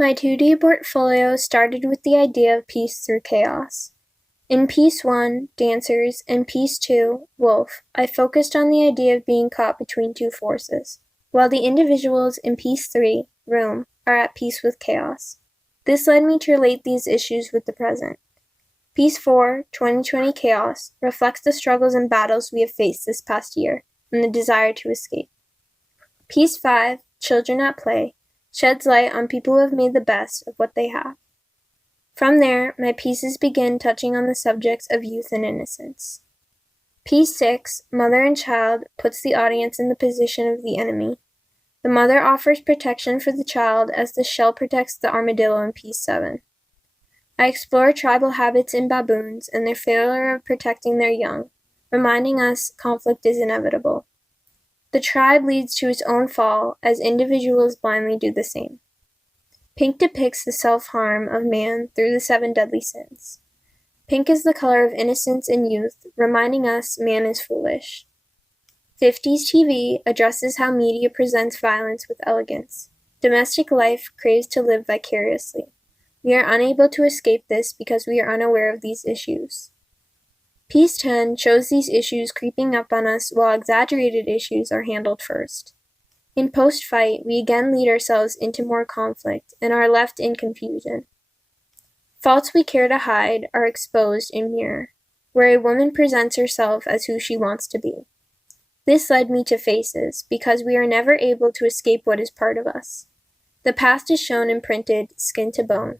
My 2D portfolio started with the idea of peace through chaos. In Piece 1, Dancers, and Piece 2, Wolf, I focused on the idea of being caught between two forces, while the individuals in Piece 3, Room, are at peace with chaos. This led me to relate these issues with the present. Piece 4, 2020 Chaos, reflects the struggles and battles we have faced this past year, and the desire to escape. Piece 5, Children at Play, sheds light on people who have made the best of what they have. From there, my pieces begin touching on the subjects of youth and innocence. Piece 6, Mother and Child, puts the audience in the position of the enemy. The mother offers protection for the child as the shell protects the armadillo in Piece 7. I explore tribal habits in baboons and their failure of protecting their young, reminding us conflict is inevitable. The tribe leads to its own fall as individuals blindly do the same. Pink depicts the self-harm of man through the 7 deadly sins. Pink is the color of innocence and youth, reminding us man is foolish. 50s TV addresses how media presents violence with elegance. Domestic life craves to live vicariously. We are unable to escape this because we are unaware of these issues. Piece 10 shows these issues creeping up on us while exaggerated issues are handled first. In post-fight, we again lead ourselves into more conflict and are left in confusion. Faults we care to hide are exposed in Mirror, where a woman presents herself as who she wants to be. This led me to Faces, because we are never able to escape what is part of us. The past is shown imprinted, skin to bone.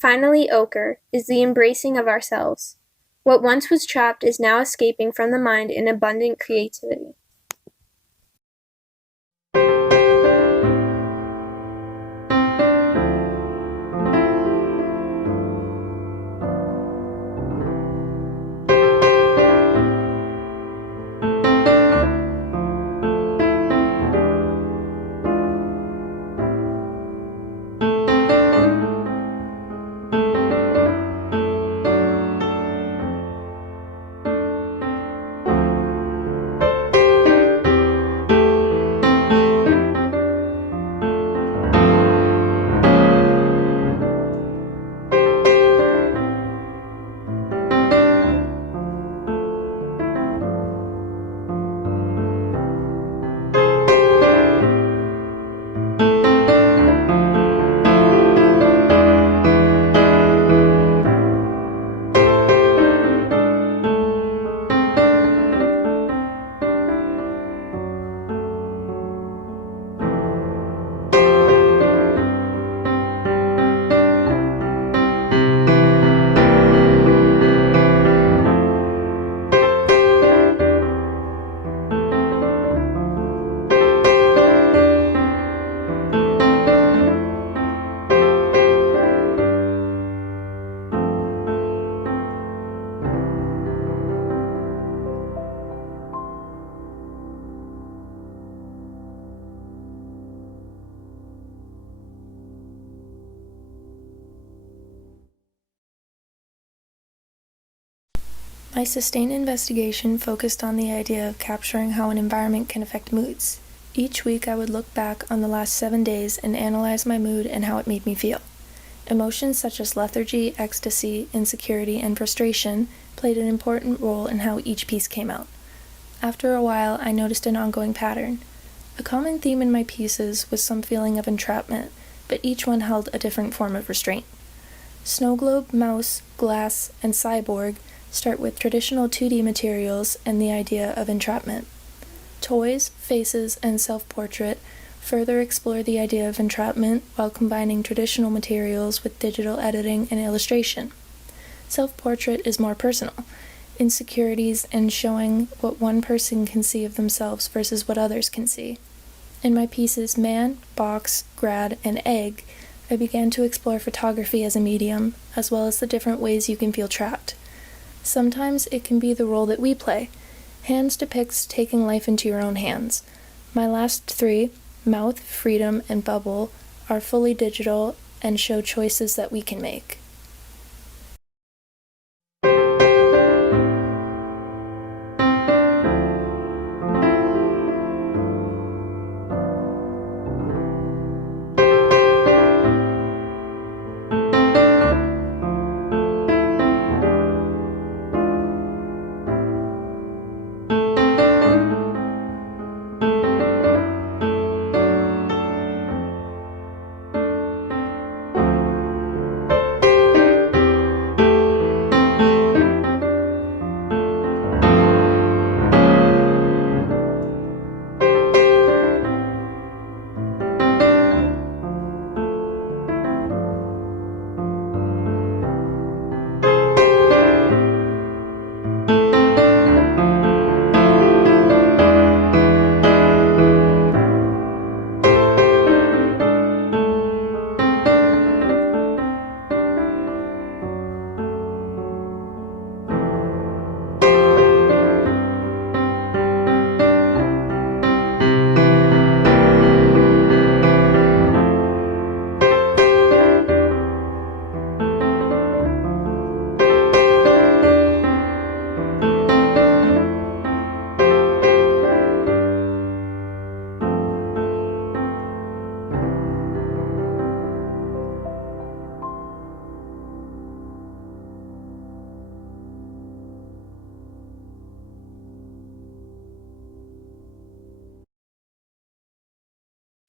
Finally, Ochre is the embracing of ourselves. What once was trapped is now escaping from the mind in abundant creativity. My sustained investigation focused on the idea of capturing how an environment can affect moods. Each week I would look back on the last 7 days and analyze my mood and how it made me feel. Emotions such as lethargy, ecstasy, insecurity, and frustration played an important role in how each piece came out. After a while, I noticed an ongoing pattern. A common theme in my pieces was some feeling of entrapment, but each one held a different form of restraint. Snow globe, mouse, glass, and cyborg start with traditional 2D materials and the idea of entrapment. Toys, faces, and self-portrait further explore the idea of entrapment while combining traditional materials with digital editing and illustration. Self-portrait is more personal, insecurities and showing what one person can see of themselves versus what others can see. In my pieces Man, Box, Grad, and Egg, I began to explore photography as a medium, as well as the different ways you can feel trapped. Sometimes it can be the role that we play. Hands depicts taking life into your own hands. My last 3, Mouth, Freedom, and Bubble, are fully digital and show choices that we can make.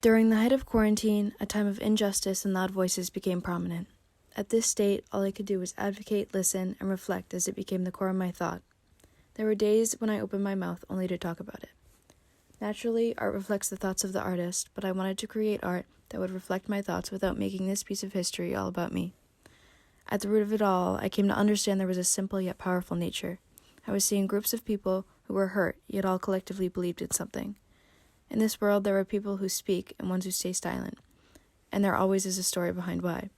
During the height of quarantine, a time of injustice and loud voices became prominent. At this state, all I could do was advocate, listen, and reflect as it became the core of my thought. There were days when I opened my mouth only to talk about it. Naturally, art reflects the thoughts of the artist, but I wanted to create art that would reflect my thoughts without making this piece of history all about me. At the root of it all, I came to understand there was a simple yet powerful nature. I was seeing groups of people who were hurt, yet all collectively believed in something. In this world, there are people who speak and ones who stay silent, and there always is a story behind why.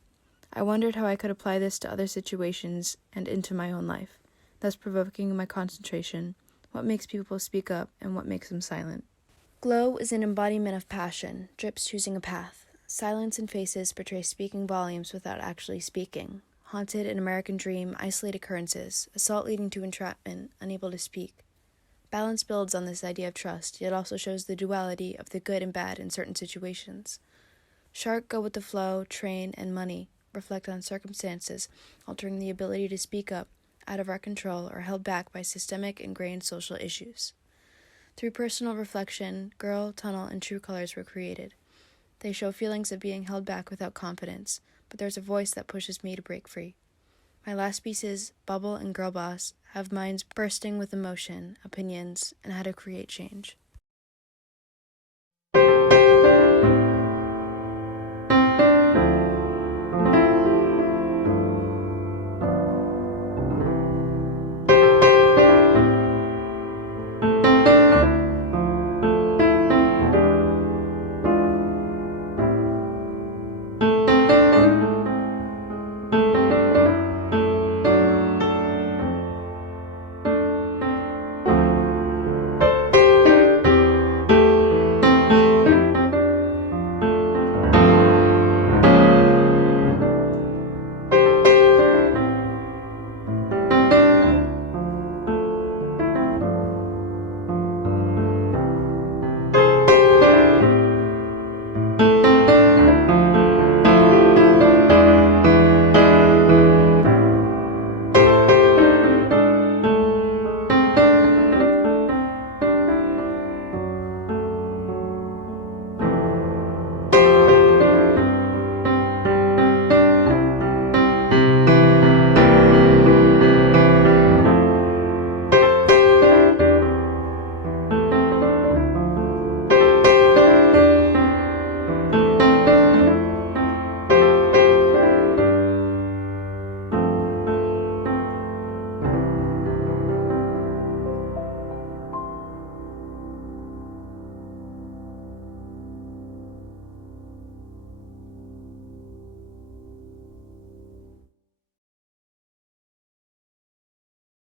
I wondered how I could apply this to other situations and into my own life, thus provoking my concentration, what makes people speak up and what makes them silent. Glow is an embodiment of passion, drips choosing a path. Silence and faces portray speaking volumes without actually speaking. Haunted, an American dream, isolate occurrences, assault leading to entrapment, unable to speak. Balance builds on this idea of trust, yet also shows the duality of the good and bad in certain situations. Shark, go with the flow, train, and money reflect on circumstances, altering the ability to speak up, out of our control, or held back by systemic ingrained social issues. Through personal reflection, Girl, Tunnel, and True Colors were created. They show feelings of being held back without confidence, but there's a voice that pushes me to break free. My last pieces, Bubble and Girl Boss, have minds bursting with emotion, opinions, and how to create change.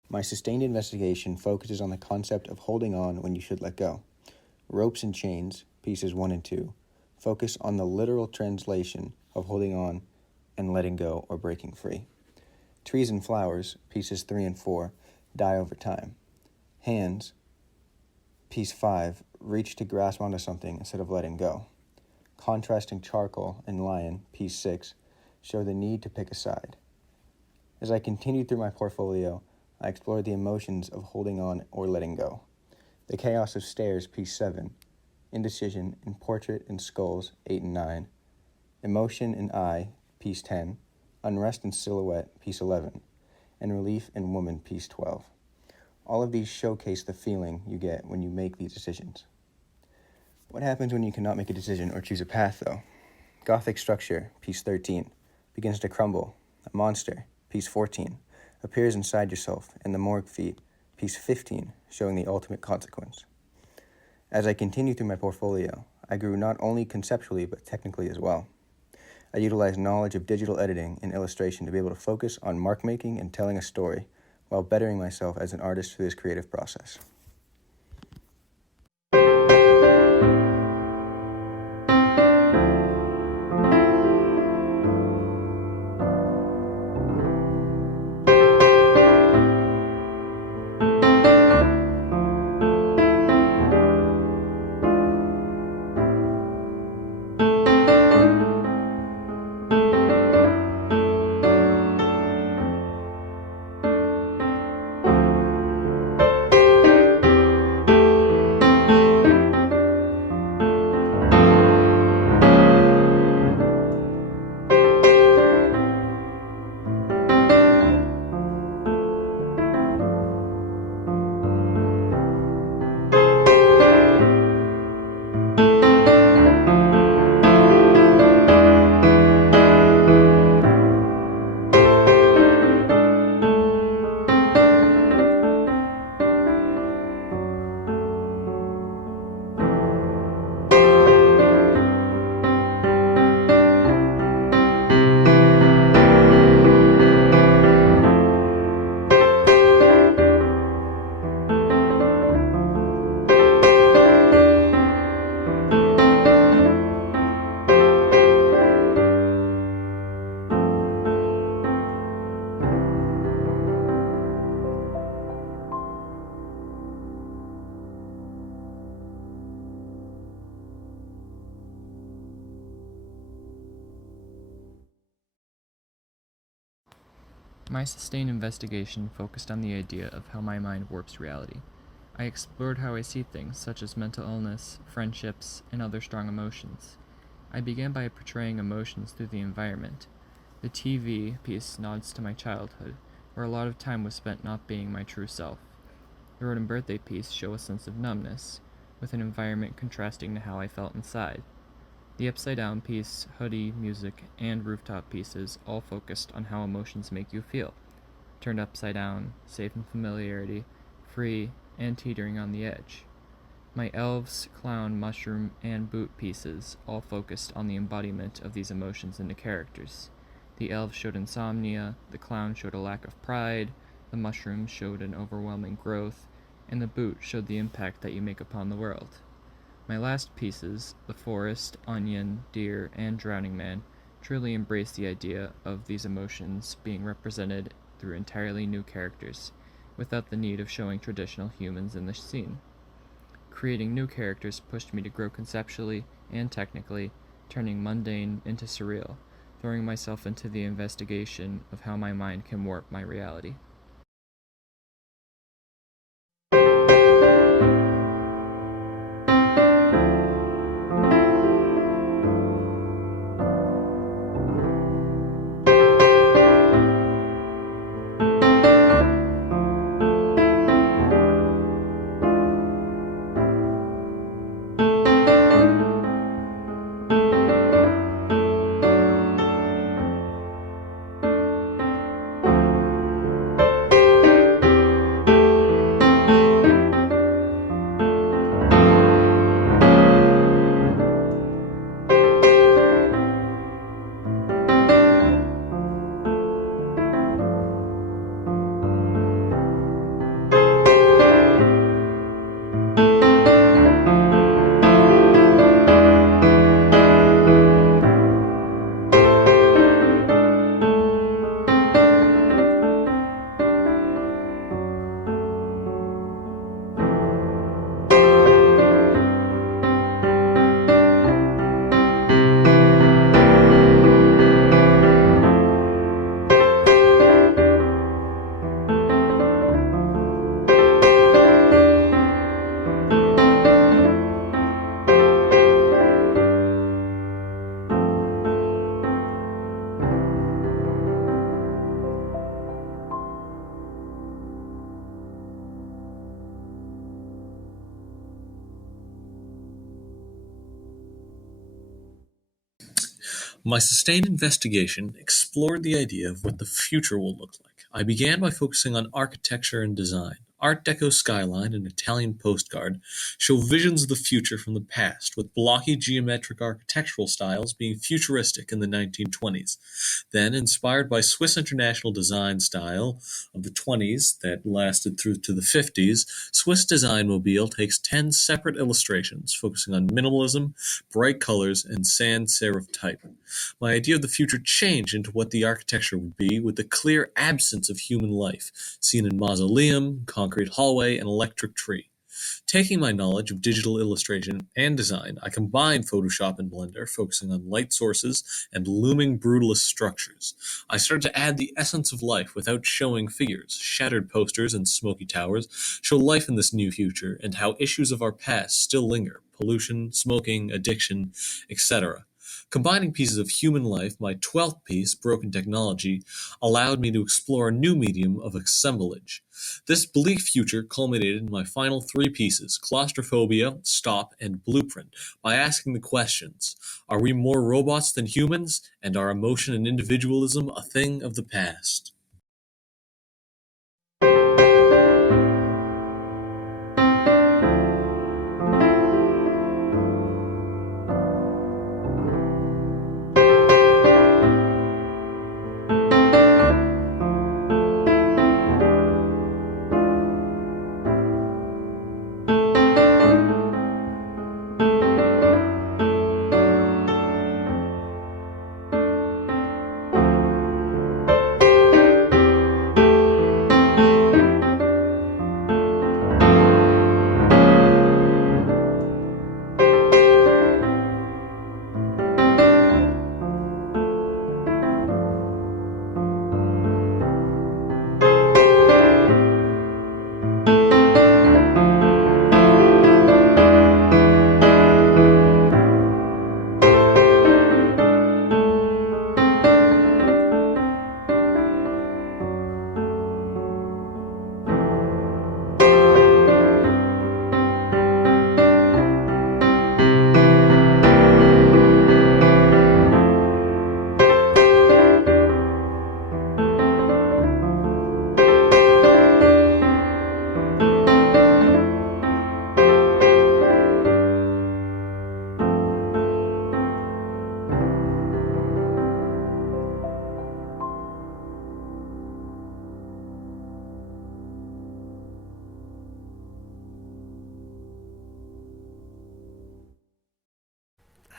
My sustained investigation focuses on the concept of holding on when you should let go. Ropes and Chains, pieces 1 and 2, focus on the literal translation of holding on and letting go or breaking free. Trees and Flowers, pieces 3 and 4, die over time. Hands, piece 5, reach to grasp onto something instead of letting go. Contrasting Charcoal and Lion, piece 6, show the need to pick a side. As I continued through my portfolio, I explored the emotions of holding on or letting go. The Chaos of Stairs, piece 7, Indecision in Portrait and Skulls, 8 and 9, Emotion in Eye, piece 10, Unrest in Silhouette, piece 11, and Relief in Woman, piece 12. All of these showcase the feeling you get when you make these decisions. What happens when you cannot make a decision or choose a path, though? Gothic Structure, piece 13, begins to crumble. A monster, piece 14, appears inside yourself, and the morgue feet, piece 15, showing the ultimate consequence. As I continued through my portfolio, I grew not only conceptually but technically as well. I utilized knowledge of digital editing and illustration to be able to focus on mark making and telling a story while bettering myself as an artist through this creative process. My sustained investigation focused on the idea of how my mind warps reality. I explored how I see things, such as mental illness, friendships, and other strong emotions. I began by portraying emotions through the environment. The TV piece nods to my childhood, where a lot of time was spent not being my true self. The road and birthday piece show a sense of numbness, with an environment contrasting to how I felt inside. The upside down piece, hoodie, music, and rooftop pieces all focused on how emotions make you feel. Turned upside down, safe in familiarity, free, and teetering on the edge. My elves, clown, mushroom, and boot pieces all focused on the embodiment of these emotions into characters. The elves showed insomnia, the clown showed a lack of pride, the mushroom showed an overwhelming growth, and the boot showed the impact that you make upon the world. My last pieces, the forest, onion, deer, and drowning man, truly embrace the idea of these emotions being represented through entirely new characters, without the need of showing traditional humans in the scene. Creating new characters pushed me to grow conceptually and technically, turning mundane into surreal, throwing myself into the investigation of how my mind can warp my reality. My sustained investigation explored the idea of what the future will look like. I began by focusing on architecture and design. Art Deco skyline and Italian postcard show visions of the future from the past, with blocky geometric architectural styles being futuristic in the 1920s. Then, inspired by Swiss international design style of the 20s that lasted through to the 50s, Swiss Design Mobile takes 10 separate illustrations focusing on minimalism, bright colors, and sans serif type. My idea of the future changed into what the architecture would be, with the clear absence of human life, seen in mausoleum, concrete hallway, and electric tree. Taking my knowledge of digital illustration and design, I combined Photoshop and Blender, focusing on light sources and looming brutalist structures. I started to add the essence of life without showing figures. Shattered posters and smoky towers show life in this new future and how issues of our past still linger: pollution, smoking, addiction, etc. Combining pieces of human life, my 12th piece, Broken Technology, allowed me to explore a new medium of assemblage. This bleak future culminated in my final three pieces, Claustrophobia, Stop, and Blueprint, by asking the questions: are we more robots than humans, and are emotion and individualism a thing of the past?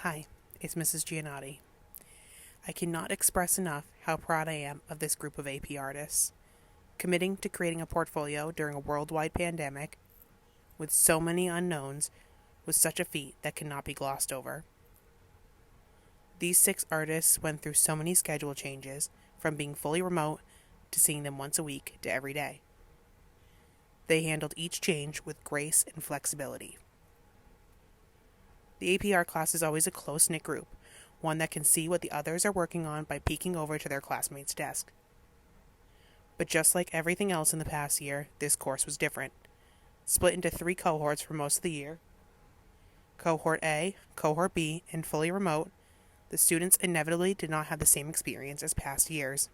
Hi, it's Mrs. Giannotti. I cannot express enough how proud I am of this group of AP artists. Committing to creating a portfolio during a worldwide pandemic with so many unknowns was such a feat that cannot be glossed over. These 6 artists went through so many schedule changes, from being fully remote to seeing them once a week to every day. They handled each change with grace and flexibility. The AP art class is always a close-knit group, one that can see what the others are working on by peeking over to their classmate's desk. But just like everything else in the past year, this course was different. Split into 3 cohorts for most of the year. Cohort A, Cohort B, and fully remote, the students inevitably did not have the same experience as past years.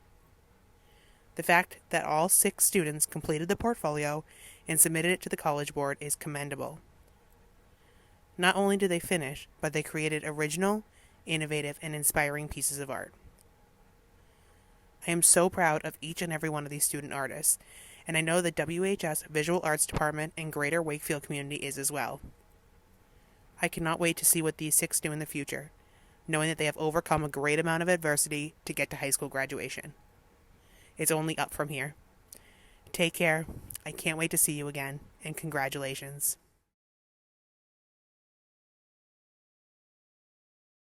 The fact that all 6 students completed the portfolio and submitted it to the College Board is commendable. Not only did they finish, but they created original, innovative, and inspiring pieces of art. I am so proud of each and every one of these student artists, and I know the WHS Visual Arts Department and greater Wakefield community is as well. I cannot wait to see what these 6 do in the future, knowing that they have overcome a great amount of adversity to get to high school graduation. It's only up from here. Take care. I can't wait to see you again, and congratulations.